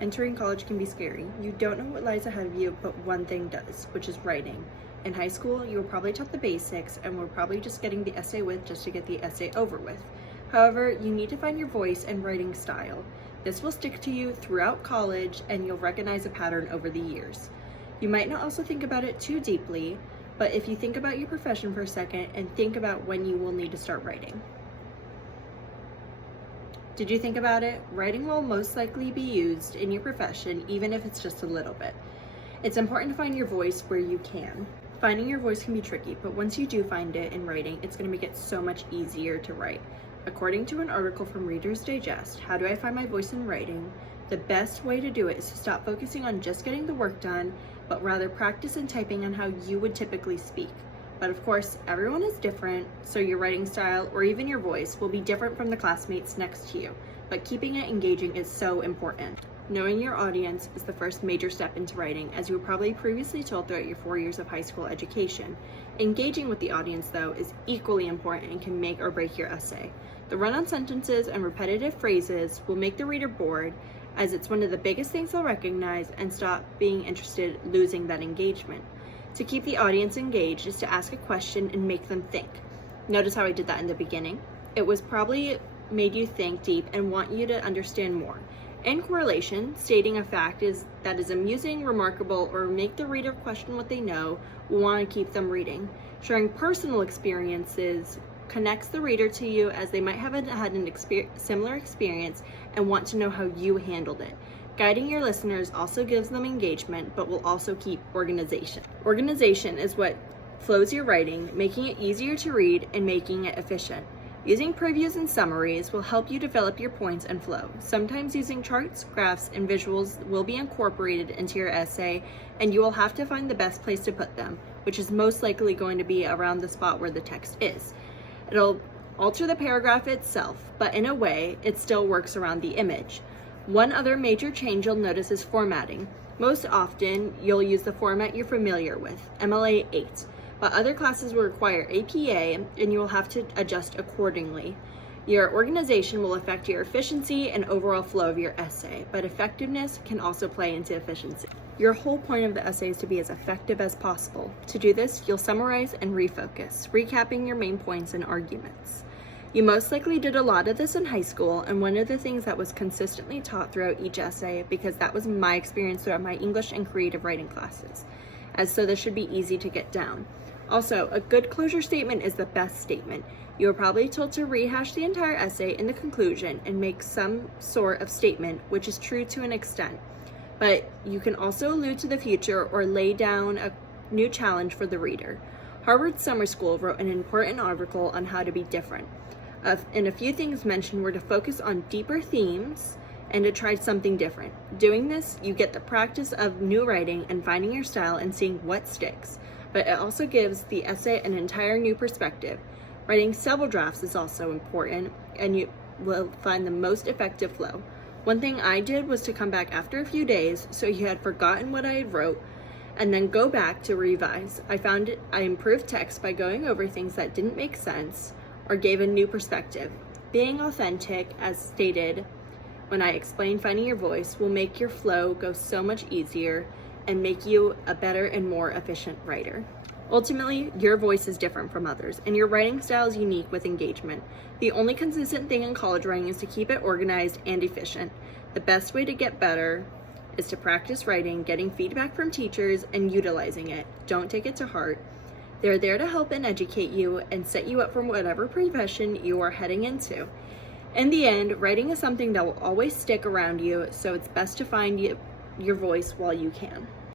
Entering college can be scary. You don't know what lies ahead of you, but one thing does, which is writing. In high school, you were probably taught the basics and were probably just getting the essay with just to get the essay over with. However, you need to find your voice and writing style. This will stick to you throughout college and you'll recognize a pattern over the years. You might not also think about it too deeply, but if you think about your profession for a second and think about when you will need to start writing. Did you think about it? Writing will most likely be used in your profession, even if it's just a little bit. It's important to find your voice where you can. Finding your voice can be tricky, but once you do find it in writing, it's going to make it so much easier to write. According to an article from Reader's Digest, How Do I Find My Voice in Writing? The best way to do it is to stop focusing on just getting the work done, but rather practice and typing on how you would typically speak. But of course, everyone is different, so your writing style or even your voice will be different from the classmates next to you, but keeping it engaging is so important. Knowing your audience is the first major step into writing, as you were probably previously told throughout your 4 years of high school education. Engaging with the audience, though, is equally important and can make or break your essay. The run-on sentences and repetitive phrases will make the reader bored, as it's one of the biggest things they'll recognize and stop being interested, losing that engagement. To keep the audience engaged is to ask a question and make them think. Notice how I did that in the beginning? It was probably made you think deep and want you to understand more. In correlation, stating a fact that is amusing, remarkable, or make the reader question what they know will want to keep them reading. Sharing personal experiences connects the reader to you, as they might have had an similar experience and want to know how you handled it. Guiding your listeners also gives them engagement, but will also keep organization. Organization is what flows your writing, making it easier to read and making it efficient. Using previews and summaries will help you develop your points and flow. Sometimes using charts, graphs, and visuals will be incorporated into your essay, and you will have to find the best place to put them, which is most likely going to be around the spot where the text is. It'll alter the paragraph itself, but in a way, it still works around the image. One other major change you'll notice is formatting. Most often, you'll use the format you're familiar with, MLA 8, but other classes will require APA, and you will have to adjust accordingly. Your organization will affect your efficiency and overall flow of your essay, but effectiveness can also play into efficiency. Your whole point of the essay is to be as effective as possible. To do this, you'll summarize and refocus, recapping your main points and arguments. You most likely did a lot of this in high school, and one of the things that was consistently taught throughout each essay, because that was my experience throughout my English and creative writing classes, as so this should be easy to get down. Also, a good closure statement is the best statement. You were probably told to rehash the entire essay in the conclusion and make some sort of statement, which is true to an extent, but you can also allude to the future or lay down a new challenge for the reader. Harvard Summer School wrote an important article on how to be different. And a few things mentioned were to focus on deeper themes and to try something different. Doing this, you get the practice of new writing and finding your style and seeing what sticks, but it also gives the essay an entire new perspective. Writing several drafts is also important, and you will find the most effective flow. One thing I did was to come back after a few days, so you had forgotten what I had wrote, and then go back to revise. I found I improved text by going over things that didn't make sense or gave a new perspective. Being authentic, as stated when I explained finding your voice, will make your flow go so much easier and make you a better and more efficient writer. Ultimately, your voice is different from others, and your writing style is unique with engagement. The only consistent thing in college writing is to keep it organized and efficient. The best way to get better is to practice writing, getting feedback from teachers, and utilizing it. Don't take it to heart. They're there to help and educate you and set you up for whatever profession you are heading into. In the end, writing is something that will always stick around you, so it's best to find your voice while you can.